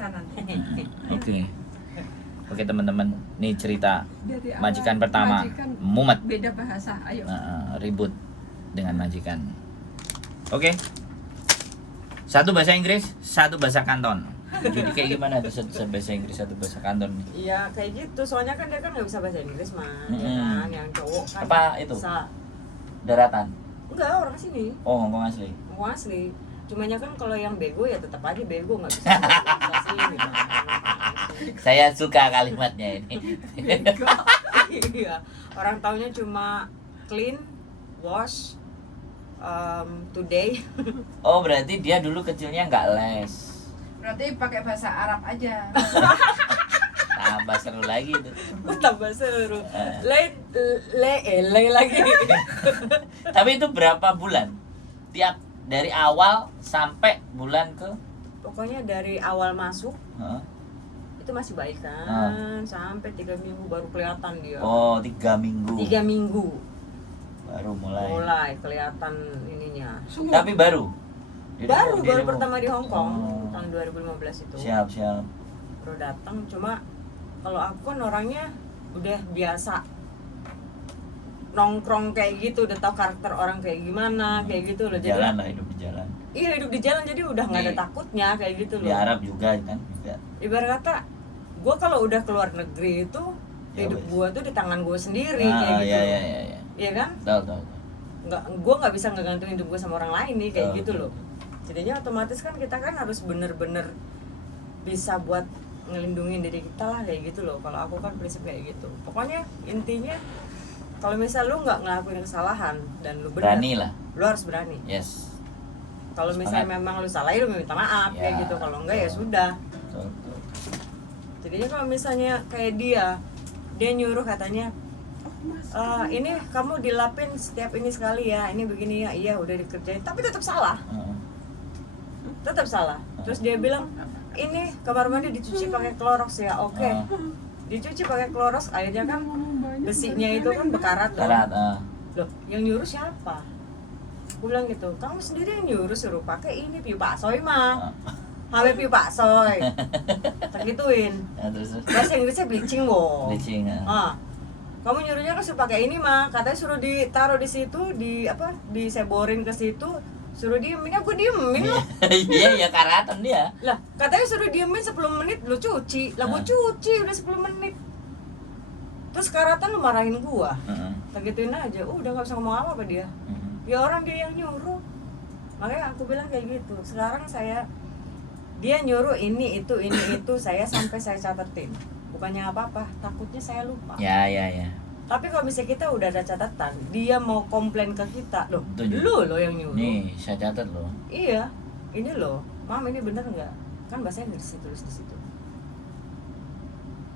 bisa nanti. Oke. Oke teman-teman, ini cerita Dari awal majikan pertama, majikan mumet, beda bahasa. Ayo. ribut dengan majikan. Oke. Satu bahasa Inggris, satu bahasa Kanton. Jadi kayak gimana tuh satu bahasa Inggris, satu bahasa Kanton nih? Iya kayak gitu, soalnya kan dia kan nggak bisa bahasa Inggris mah, ya kan, yang cowok kan. Apa itu? Bisa. Daratan. Enggak, orang sini, Oh, Hongkong asli. mau asli. Cumanya kan kalau yang bego ya tetap aja bego, nggak bisa bahasa sini. Saya suka kalimatnya ini. Iya, orang taunya cuma clean, wash, today. Oh, berarti dia dulu kecilnya nggak les. Berarti pakai bahasa Arab aja. Tambah seru lagi tuh. Tambah seru. Le lagi. Tapi itu berapa bulan? Tiap dari awal sampai bulan ke Pokoknya dari awal masuk Hah? itu masih baik kan, sampai 3 minggu baru kelihatan dia. Oh, 3 minggu. 3 minggu Baru mulai. mulai kelihatan ininya. Sungguh. Tapi baru. Baru Dirimu- pertama di Hong Kong Oh. tahun 2015 itu. Siap. Baru datang, cuma kalau aku kan orangnya udah biasa nongkrong kayak gitu, udah tahu karakter orang kayak gimana, kayak gitu loh. Jadi Jalan lah, hidup di jalan. iya, hidup di jalan, jadi udah nggak ada Di- takutnya kayak gitu Di loh. Arab juga kan juga. Ibarat kata gue kalau udah keluar negeri itu Ya hidup wes. gue tuh di tangan gue sendiri kayak gitu. Iya. Iya kan? Tahu. Gue nggak bisa ngegantungin hidup gue sama orang lain nih kayak Betul, gitu betul. loh. Jadinya otomatis kan kita kan harus bener-bener bisa buat ngelindungin diri kita lah kayak gitu loh. Kalau aku kan prinsip kayak gitu. Pokoknya intinya kalau misal lu nggak ngelakuin kesalahan dan lu benar, Berani lah. lu harus berani. Yes. Kalau misalnya Semangat. memang lu salah ya lu minta maaf Ya, kayak gitu. Kalau enggak ya betul. sudah. Betul. Jadinya kalau misalnya kayak dia nyuruh katanya, ini kamu dilapin setiap ini sekali ya, ini begini ya, iya udah dikerjain, tapi tetap salah, Heeh. tetap salah. Terus dia bilang, ini kamar mandi dicuci pakai Clorox ya, oke, Heeh. dicuci pakai Clorox, akhirnya kan besinya itu kan bekarat loh. Karat, Loh, yang nyuruh siapa? Gue bilang gitu, kamu sendiri yang nyuruh suruh pakai ini piu baksoy mah, HP piu baksoy, tak gituin. terus Bahasa Inggrisnya bleaching wo. bleaching. Kamu nyuruhnya kan suruh pakai ini mah, katanya suruh ditaruh di situ, diseborin ke situ, suruh diemin, aku diemin loh. Iya, karatan dia. Lah, katanya suruh diemin 10 menit lu cuci. Lah gua cuci udah 10 menit. Terus karatan lu marahin gua. Heeh. Tak gituin aja, udah gak bisa ngomong apa dia. Ya orang dia yang nyuruh. Makanya aku bilang kayak gitu. Sekarang dia nyuruh ini itu, saya sampai saya catetin. Bukannya apa-apa, takutnya saya lupa. Ya. Tapi kalau misalnya kita udah ada catatan, dia mau komplain ke kita, loh, Betul. lu loh yang nyuruh. Nih, saya catat loh. Iya, ini loh, mam ini bener nggak? Kan bahasa Inggris tulis di situ.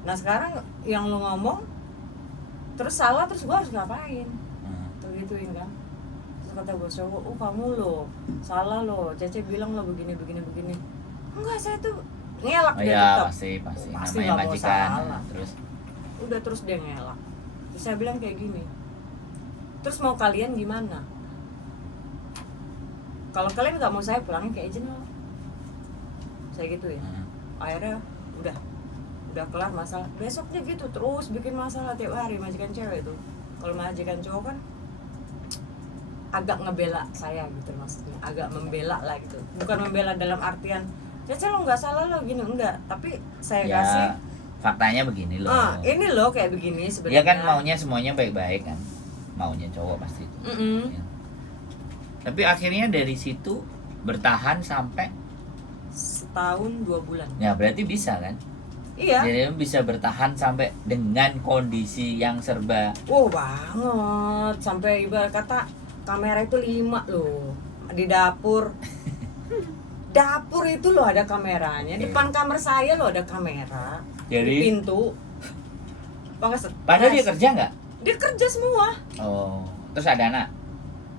Nah sekarang yang lu ngomong, terus salah, terus gua harus ngapain? Tuh gituin kan. Terus kata bos cowok, oh kamu loh, salah loh, Cece bilang lo begini. Enggak, saya tuh ngelak Oh dia ya, tetap. pasti Pasti namanya nggak mau majikan. salah. Terus Udah terus dia ngelak. Terus saya bilang kayak gini, terus mau kalian gimana? Kalau kalian nggak mau saya pulangin kayak izin loh, saya gitu ya. Akhirnya udah kelar masalah. Besoknya gitu terus bikin masalah tiap hari majikan cewek itu. Kalau majikan cowok kan agak ngebela saya gitu maksudnya, agak membela lah gitu. Bukan membela dalam artian Cece lo nggak salah lo gini, enggak, tapi saya ya, kasih faktanya begini loh. ini loh kayak begini sebenarnya. Dia kan maunya semuanya baik-baik kan. Maunya cowok pasti itu. Ya. Tapi akhirnya dari situ bertahan sampai setahun 2 bulan. ya berarti bisa kan? Iya. Jadi bisa bertahan sampai dengan kondisi yang serba Banget. Sampai ibarat kata kamera itu 5 loh di dapur. Dapur itu loh ada kameranya. Depan kamar saya loh ada kamera. Jadi Di pintu. padahal dia kerja nggak? Dia kerja semua. Oh, terus ada anak?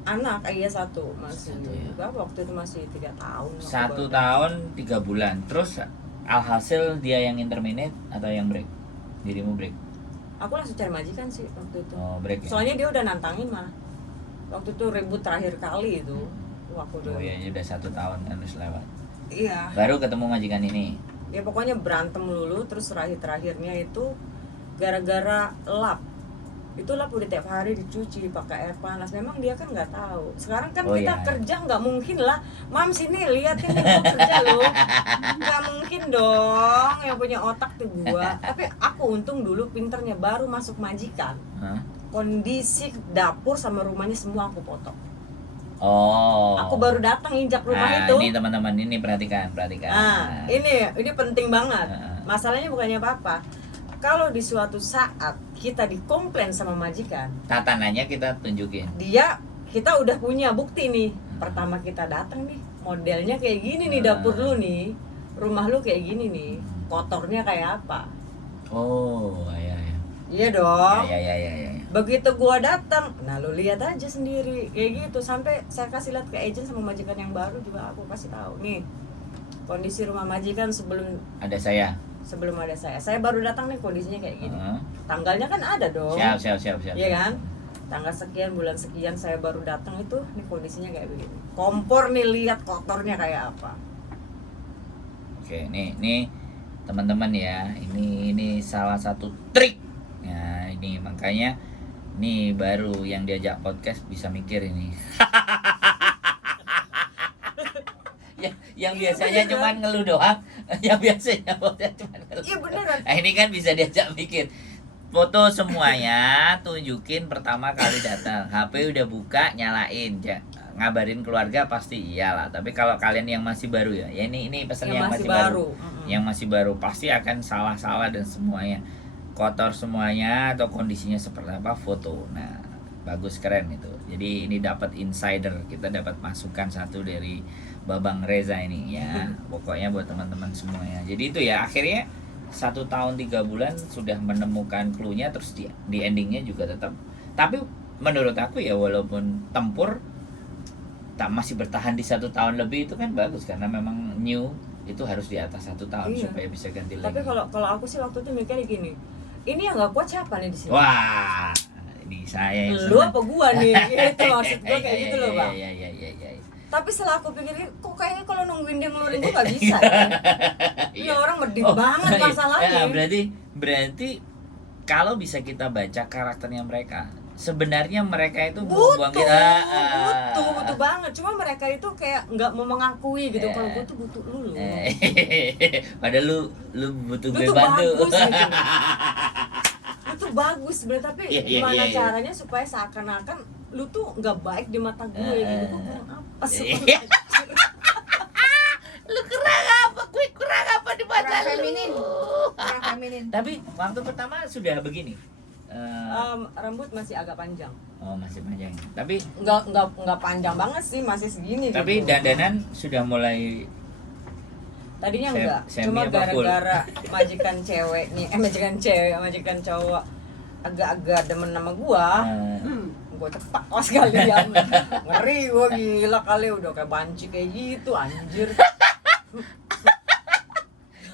Anak iya 1 masih. Satu, ya. Berapa waktu itu masih 3 tahun. 1 tahun 3 bulan. Terus alhasil dia yang interminate atau yang break? Dirimu break? Aku langsung cari majikan sih waktu itu. Oh, break ya? Soalnya dia udah nantangin mah. Waktu itu ribut terakhir kali itu. Aku udah. Oh ya, udah 1 tahun harus lewat. Iya. Baru ketemu majikan ini. Ya pokoknya berantem dulu, terus terakhirnya itu gara-gara lap. Itu lap udah tiap hari dicuci pakai air panas. Memang dia kan nggak tahu. Sekarang kan Oh, kita iya. kerja nggak mungkin lah. Mam sini lihat ini gua kerja loh. Nggak mungkin dong. Yang punya otak tuh gua. Tapi aku untung dulu pinternya baru masuk majikan. Hah? Kondisi dapur sama rumahnya semua aku potong. Oh. Aku baru datang injak rumah Nah, itu. ini teman-teman ini perhatikan. Nah, ini penting banget. Heeh. Masalahnya bukannya apa-apa. Kalau di suatu saat kita dikomplain sama majikan, Tatanannya kita tunjukin. kita udah punya bukti nih. Pertama kita datang nih, modelnya kayak gini nih dapur lu nih, rumah lu kayak gini nih, kotornya kayak apa? Oh, iya iya. Iya dong. Iya. Begitu gua datang, nah lu lihat aja sendiri kayak gitu. Sampai saya kasih lihat ke agent sama majikan yang baru juga aku kasih tahu nih kondisi rumah majikan Ada saya. sebelum ada saya baru datang nih kondisinya kayak gini. Heeh. Tanggalnya kan ada dong. Siap. Iya kan? Tanggal sekian bulan sekian saya baru datang itu nih kondisinya kayak begini. Kompor nih lihat kotornya kayak apa. Oke, nih teman-teman ya. Ini salah satu trik. Ya, ini makanya nih baru yang diajak podcast bisa mikir ini. yang biasanya beneran. cuman ngeluh doang, yang biasanya cuman ngeluh. Iya beneran. Nah, ini kan bisa diajak mikir. Foto semuanya, tunjukin pertama kali datang. HP udah buka, nyalain, ngabarin keluarga pasti iyalah. Tapi kalau kalian yang masih baru ya ini pesan yang masih baru. Yang masih baru pasti akan salah-salah dan semuanya kotor semuanya atau kondisinya seperti apa, foto. Nah, bagus, keren itu. Jadi ini dapat insider, kita dapat masukan satu dari Babang Reza ini ya. Pokoknya buat teman-teman semuanya. Jadi itu ya, akhirnya 1 tahun 3 bulan sudah menemukan clue-nya, terus di endingnya juga tetap. Tapi menurut aku ya, walaupun tempur tak masih bertahan di 1 tahun lebih, itu kan bagus karena memang new itu harus di atas 1 tahun Iya. supaya bisa ganti Tapi lagi. kalau aku sih waktu itu mikirnya gini, ini yang nggak kuat siapa nih di sini? Wah, ini saya yang Lu senang. apa gua nih? Itu maksud gua kayak gitu loh bang. Iya. Tapi setelah aku pikirin, kok kayaknya kalau nungguin dia ngeluarin gua nggak bisa ya. Ini orang medit banget iya. masalahnya. Berarti kalau bisa kita baca karakternya mereka, sebenarnya mereka itu butuh buang kita. butuh banget. Cuma mereka itu kayak nggak mau mengakui gitu. Kalau gua tuh butuh lu loh. Padahal lu butuh Lu gue tuh bantu. bagus gitu. Itu bagus sebenarnya, tapi Iya, gimana iya. caranya supaya seakan-akan lu tuh nggak baik di mata gue gitu. Gue kurang apa sih? Iya. Lu kurang apa? Gue kurang apa di mata Kurang lu? feminin. Kurang feminin. Tapi waktu pertama sudah begini. Rambut masih agak panjang. Oh, masih panjang. Tapi Nggak panjang banget sih, masih segini tapi gitu. dandanan sudah mulai. Tadinya Sem- enggak, semi cuma apa full? gara-gara majikan cowok agak-agak demen sama gua. Gua cepak pas kalian. Ngeri gua, gila kali, udah kayak banci kayak gitu anjir.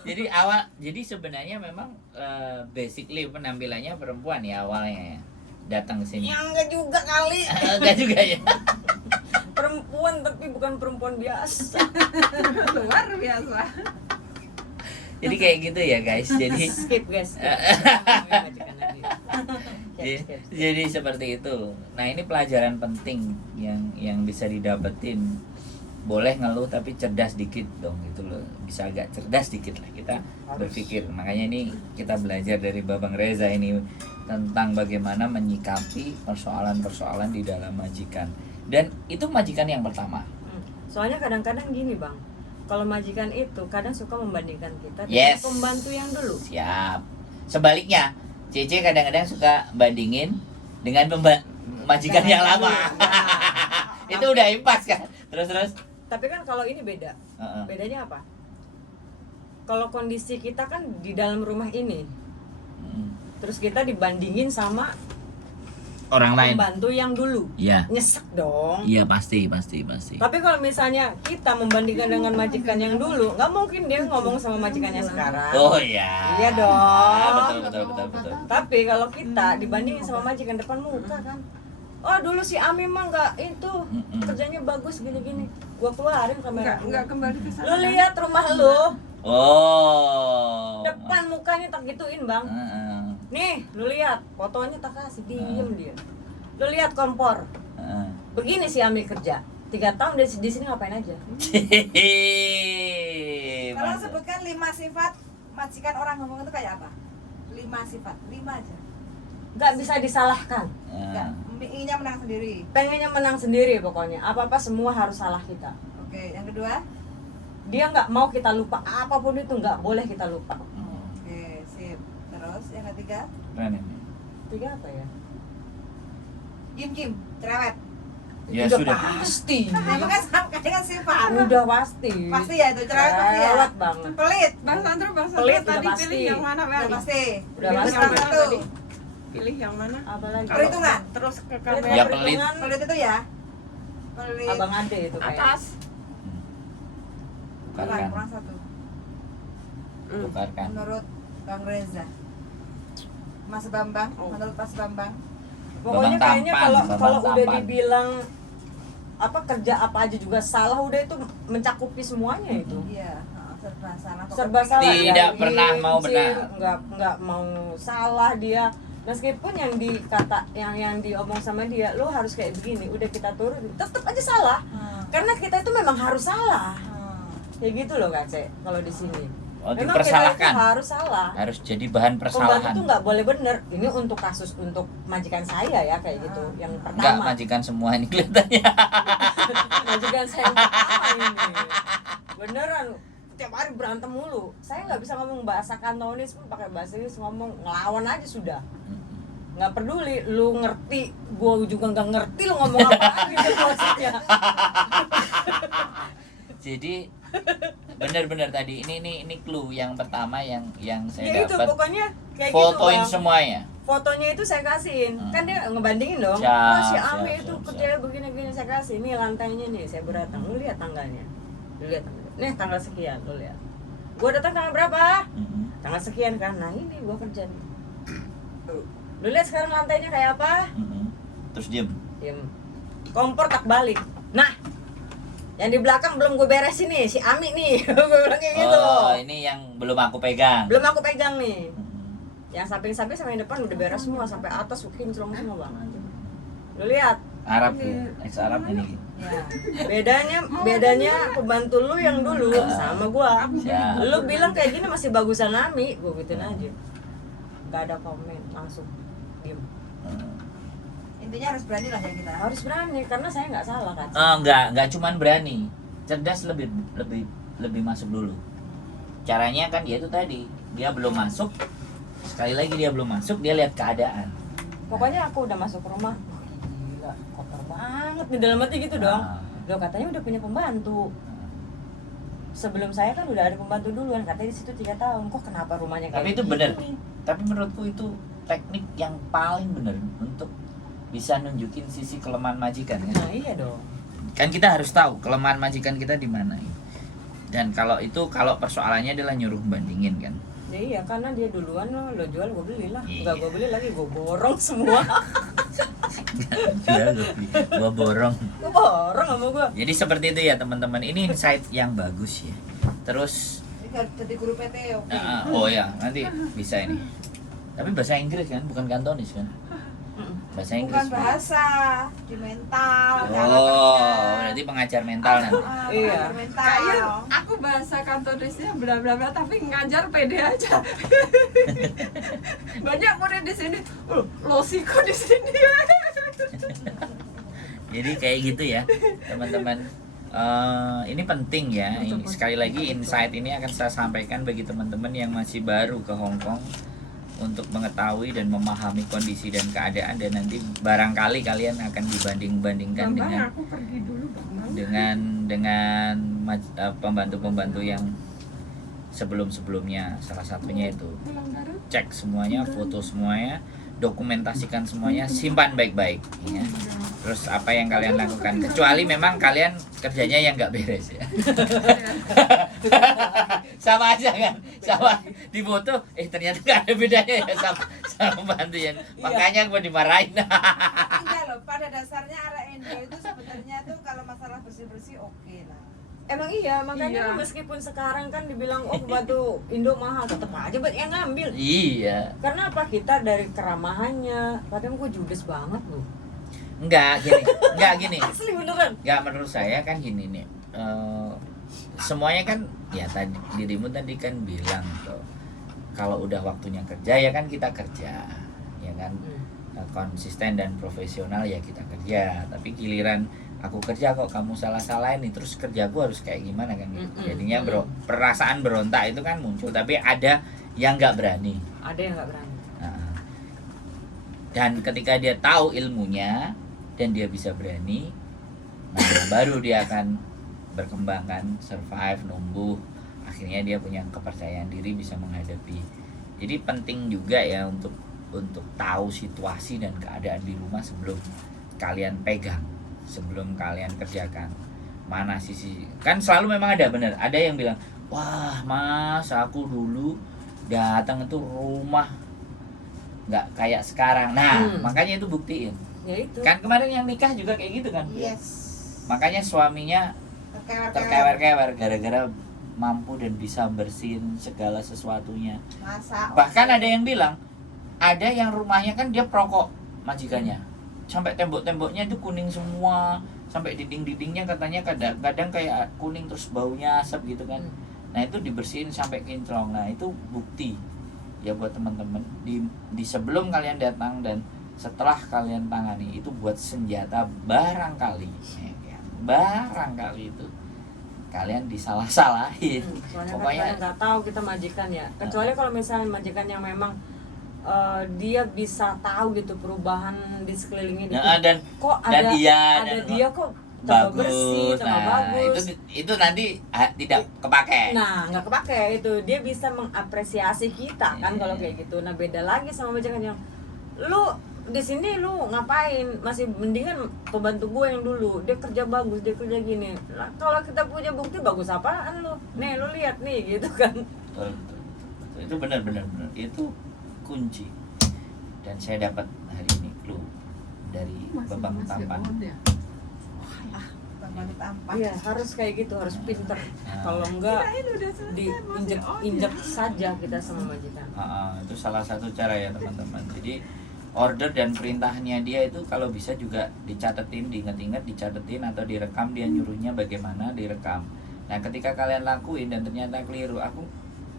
Jadi sebenarnya memang basically penampilannya perempuan ya awalnya ya. Datang ke sini. Ya enggak juga kali. Enggak juga ya. Perempuan tapi bukan perempuan biasa. Luar biasa. Jadi kayak gitu ya guys. Jadi Skip guys. Majikan lagi. jadi seperti itu. Nah, ini pelajaran penting yang bisa didapetin. Boleh ngeluh tapi cerdas dikit dong gitu loh. Bisa agak cerdas dikit lah kita berpikir. Makanya ini kita belajar dari Babang Reza ini tentang bagaimana menyikapi persoalan-persoalan di dalam majikan. Dan itu majikan yang pertama. Soalnya kadang-kadang gini bang, kalau majikan itu kadang suka membandingkan kita Yes. dengan pembantu yang dulu. Siap. Sebaliknya, Cece kadang-kadang suka bandingin dengan majikan yang lama. Itu udah impas kan. Terus. Tapi kan kalau ini beda. Heeh. Bedanya apa? Kalau kondisi kita kan di dalam rumah ini, terus kita dibandingin sama Orang lain. pembantu yang dulu, Iya. nyesek dong. Iya pasti. Tapi kalau misalnya kita membandingkan dengan majikan yang dulu, nggak mungkin dia ngomong sama majikannya sekarang. Oh iya. Iya dong. Betul. Tapi kalau kita dibandingin sama majikan depan muka kan, oh dulu si Ami mah nggak itu kerjanya bagus gini-gini, gua keluarin kamera. Enggak kembali ke sana. Lu lihat rumah lu, Oh. Depan mukanya tak gituin bang. Heeh. Nih, lu lihat fotonya tak kasih, diem dia. Lu lihat kompor. Heeh. Begini sih Ami kerja. 3 tahun di sini ngapain aja? Kalau sebutkan 5 sifat majikan orang ngomong itu kayak apa? 5 sifat, 5 aja. Nggak bisa disalahkan. Enggak, inginnya menang sendiri. Pengennya menang sendiri pokoknya. Apa-apa semua harus salah kita. Oke, yang kedua? Dia nggak mau kita lupa. Apapun itu nggak boleh kita lupa. Oke, sip. Terus yang ketiga? Keren ini. 3 apa ya? Kim, cerewet. Ya Udah sudah. pasti. Emang kan sama dengan sifat. Udah pasti. Pasti ya itu cerewet pasti ya. Cerewet banget. Pelit. Bang Sandro Pelit tadi udah pilih pasti. yang mana, Udah Bang? pasti. Udah Terus pasti. yang satu. Pilih yang mana? Apa lagi? Perhitungan. Terus ke Pelit, kamera Ya, perhitungan. Pelit itu ya. Pelit. Abang Ade itu kayak. atas. Kurang, Tukarkan. kurang satu. Tukarkan. Menurut Bang Reza. Mas Bambang, Oh. menurut Mas Bambang. Pokoknya Bambang kayaknya tampan, kalau Bambang udah tampan. dibilang apa kerja apa aja juga salah, udah itu mencakupi semuanya itu. Iya, serba salah. Serba salah. Tidak ya. pernah mau benar. Nggak mau salah dia. Meskipun yang dikata yang diomong sama dia, lo harus kayak begini, udah kita turun, tetap aja salah. Karena kita itu memang harus salah. Ya gitu loh Kak Ce, kalau di sini. Oh, Memang kita itu dipersalahkan. harus salah. Harus jadi bahan Pembantu persalahan. tuh nggak boleh bener. Ini untuk kasus untuk majikan saya ya kayak gitu. Yang Enggak, pertama. majikan semua ini kelihatannya. Majikan saya yang pertama ini. Beneran tiap hari berantem mulu. Saya nggak bisa ngomong bahasa Kantonis pun pakai bahasa Inggris, ngomong ngelawan aja sudah. Nggak peduli lu ngerti, gua juga nggak ngerti lu ngomong apa gitu maksudnya. Jadi benar-benar tadi ini clue yang pertama yang Ya saya itu dapat. pokoknya kayak Fotoin gitu Bang. semuanya. Fotonya itu saya kasihin, kan dia ngebandingin dong. Siap, Wah si siap, Ami itu siap, kerjanya begini-gini saya kasih. Nih lantainya nih, saya beratang. Lu lihat tangganya. Lu lihat tangganya. Nih tanggal sekian, lu lihat. Gua datang tanggal berapa? Mm-mm. Tanggal sekian kan. Nah ini gua kerja nih. Tuh. Lu lihat sekarang lantainya kayak apa? Mm-mm. Terus diem. Diem. Kompor tak balik. Nah, yang di belakang belum gue beresin nih, si Ami nih. Gue bilang kayak gitu. Oh, ini yang belum aku pegang. Belum aku pegang nih. Mm-mm. Yang samping-samping sama yang depan udah beres semua, sampai atas kinclong semua bang. Lu lihat. Arab ya, ex Arab ini. Ya. Bedanya pembantu lu yang dulu sama gua. Siap. Lu bilang kayak gini masih bagusan Ami, gua gituin aja. Gak ada komen, langsung diem. Intinya harus berani lah ya kita. Harus berani karena saya nggak salah kan. Enggak cuman berani. Cerdas lebih masuk dulu. Caranya kan dia itu tadi, dia belum masuk. Sekali lagi dia belum masuk, dia lihat keadaan. Pokoknya aku udah masuk rumah, wah, gila kotor banget di dalam hati gitu dong. Ah. Lo katanya udah punya pembantu. Sebelum saya kan udah ada pembantu duluan, katanya di situ 3 tahun. Kok kenapa rumahnya kayak Tapi itu gini? bener. Tapi menurutku itu teknik yang paling benar untuk bisa nunjukin sisi kelemahan majikan kan. Nah iya dong. Kan kita harus tahu kelemahan majikan kita di mana. Dan kalau persoalannya adalah nyuruh bandingin kan. Ya iya karena dia duluan lo jual gue beli lah. Iya. Enggak gue beli lagi, gue borong semua. Jual gua borong. Gue borong sama gue. Jadi seperti itu ya teman-teman. Ini insight yang bagus ya. Terus Ini harus jadi guru PT oke. oh ya, nanti bisa ini. Tapi bahasa Inggris kan, bukan Kantonis kan? Bahasa Inggris. Bukan bahasa, di mental. Oh, berarti pengajar mental nanti. Iya. Mental. Kayaknya aku bahasa Kantonisnya bla bla bla tapi ngajar pede aja. Banyak murid di sini. Losiko di sini. Jadi kayak gitu ya, teman-teman. Ini penting ya. Ini, sekali lagi insight ini akan saya sampaikan bagi teman-teman yang masih baru ke Hong Kong untuk mengetahui dan memahami kondisi dan keadaan, dan nanti barangkali kalian akan dibanding-bandingkan Bambang, aku pergi dulu Bambang. dengan pembantu-pembantu yang sebelum-sebelumnya. Salah satunya itu Pulang Garut. cek semuanya, foto semuanya, dokumentasikan semuanya, simpan baik-baik ya. Terus apa yang kalian lakukan, kecuali memang kalian kerjanya yang nggak beres ya. Sama aja kan, sama di foto ternyata nggak ada bedanya ya sama bantu yang makanya gue dimarahin. Enggak loh, pada dasarnya arah Indo itu sebenarnya tuh kalau masalah bersih-bersih oke lah. Emang iya, makanya Iya. kan meskipun sekarang kan dibilang oh batu Indo mahal, tetap aja buat yang ngambil. Iya. Karena apa, kita dari keramahannya, padahal gue judes banget loh. Enggak gini. Asli beneran. Enggak, menurut saya kan gini nih. Semuanya kan ya tadi dirimu tadi kan bilang tuh kalau udah waktunya kerja ya kan kita kerja, ya kan. Konsisten dan profesional ya kita kerja, tapi giliran aku kerja kok kamu salah-salahin nih, terus kerjaku harus kayak gimana kan gitu. Jadinya perasaan berontak itu kan muncul, tapi ada yang nggak berani. Ada yang nggak berani. Nah, dan ketika dia tahu ilmunya dan dia bisa berani, nah baru dia akan berkembang kan, survive, numbuh, akhirnya dia punya kepercayaan diri, bisa menghadapi. Jadi penting juga ya untuk tahu situasi dan keadaan di rumah sebelum kalian pegang, sebelum kalian kerjakan. Mana sisi, kan selalu memang ada bener, ada yang bilang, wah mas aku dulu datang itu rumah nggak kayak sekarang. Nah makanya itu buktiin. Ya itu. Kan kemarin yang nikah juga kayak gitu kan. Yes. Makanya suaminya terkewer-kewer gara-gara mampu dan bisa bersihin segala sesuatunya. Masa. Bahkan ada yang bilang, ada yang rumahnya kan dia perokok majikannya, sampai tembok-temboknya itu kuning semua, sampai dinding-dindingnya katanya kadang-kadang kayak kuning terus baunya asap gitu kan. Nah itu dibersihin sampai kinclong. Nah itu bukti ya buat teman-teman di sebelum kalian datang dan setelah kalian tangani itu buat senjata barangkali itu kalian disalah-salahin. Soalnya Pokoknya kan nggak tahu kita majikan ya, kecuali kalau misalnya majikan yang memang dia bisa tahu gitu perubahan di sekelilingnya nah, dan kok ada dan dia kok tambah bersih, tambah nah, bagus. itu nanti tidak kepake. Nah, nggak kepake itu. Dia bisa mengapresiasi kita kan kalau Iya. kayak gitu. Nah, beda lagi sama majikan yang lu di sini lu ngapain? Masih mendingan pembantu gue yang dulu. Dia kerja bagus, dia kerja gini. Nah, kalau kita punya bukti bagus apaan lu? Nih, lu lihat nih gitu kan. Betul. Itu benar. Itu kunci. Dan saya dapat hari ini clue dari Babang Tampan. Bambang Tampan. Iya, harus kayak gitu, harus pinter. Kalau enggak diinjek saja kita sama majikan. Itu salah satu cara ya teman-teman. Jadi order dan perintahnya dia itu kalau bisa juga dicatetin, diinget-inget, dicatetin atau direkam, dia nyuruhnya bagaimana direkam. Nah ketika kalian lakuin dan ternyata keliru, aku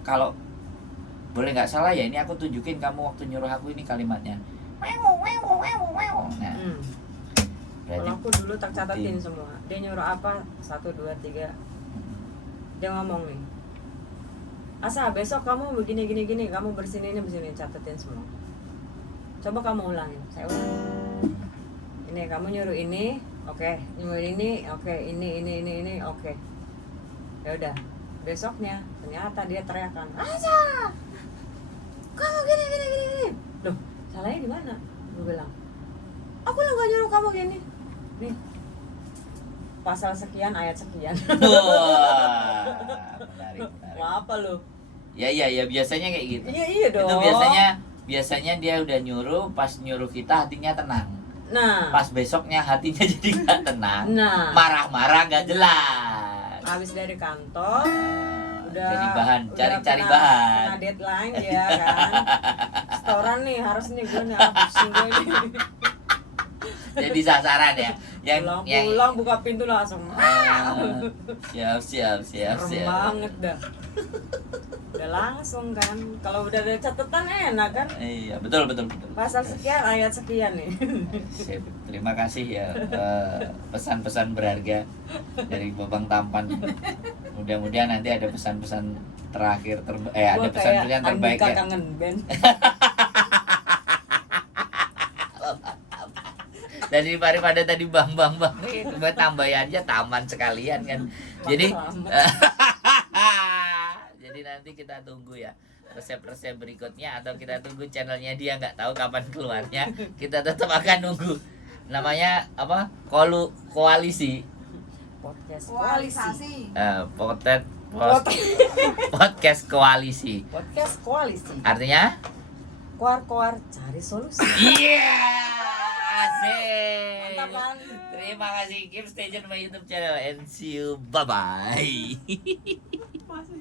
kalau boleh nggak salah ya, ini aku tunjukin kamu waktu nyuruh aku ini kalimatnya. Nah, berarti Kalau aku dulu tak catatin semua. Dia nyuruh apa? 1, 2, 3. Dia ngomong nih. Asa besok kamu begini, kamu bersihin ini, catetin semua. Coba kamu ulangin, saya ulangin. Ini kamu nyuruh ini, oke. Nyuruh ini, oke. Ini, oke. Ya udah. Besoknya ternyata dia teriakan, Asa, kamu gini. Loh, salahnya di mana? Gue bilang, aku lah gak nyuruh kamu gini. Nih, pasal sekian, ayat sekian. wah, menarik. Apa lo? Ya biasanya kayak gitu. Iya dong. Itu biasanya dia udah nyuruh, pas nyuruh kita hatinya tenang. Nah, Pas besoknya hatinya jadi nggak tenang. nah, Marah-marah nggak jelas. habis dari kantor, udah Jadi bahan, udah cari-cari kena- bahan. kena deadline ya kan. Setoran nih harus nih gue nih pusing gue nih. Jadi sasaran ya. Pulang buka pintu langsung. Siap. Serem banget dah. Udah langsung kan. Kalau udah ada catatan enak kan. Iya, betul. Pasal sekian, ayat sekian nih. Sip. Terima kasih ya pesan-pesan berharga dari Babang Tampan. Mudah-mudahan nanti ada pesan-pesan terakhir ada Gua pesan-pesan kayak terbaik Andika ya. kangen band. Daripada tadi bang itu buat tambahin aja taman sekalian kan. Jadi jadi nanti kita tunggu ya resep-resep berikutnya, atau kita tunggu channelnya dia, nggak tahu kapan keluarnya, kita tetap akan nunggu. Namanya apa? Koalisi Podcast Koalisasi. Podcast koalisi. Podcast koalisi. Artinya Koar-koar cari solusi. iya. kasih. Mantap kan? Terima kasih. Keep stay tune my YouTube channel and see you. Bye bye. Masih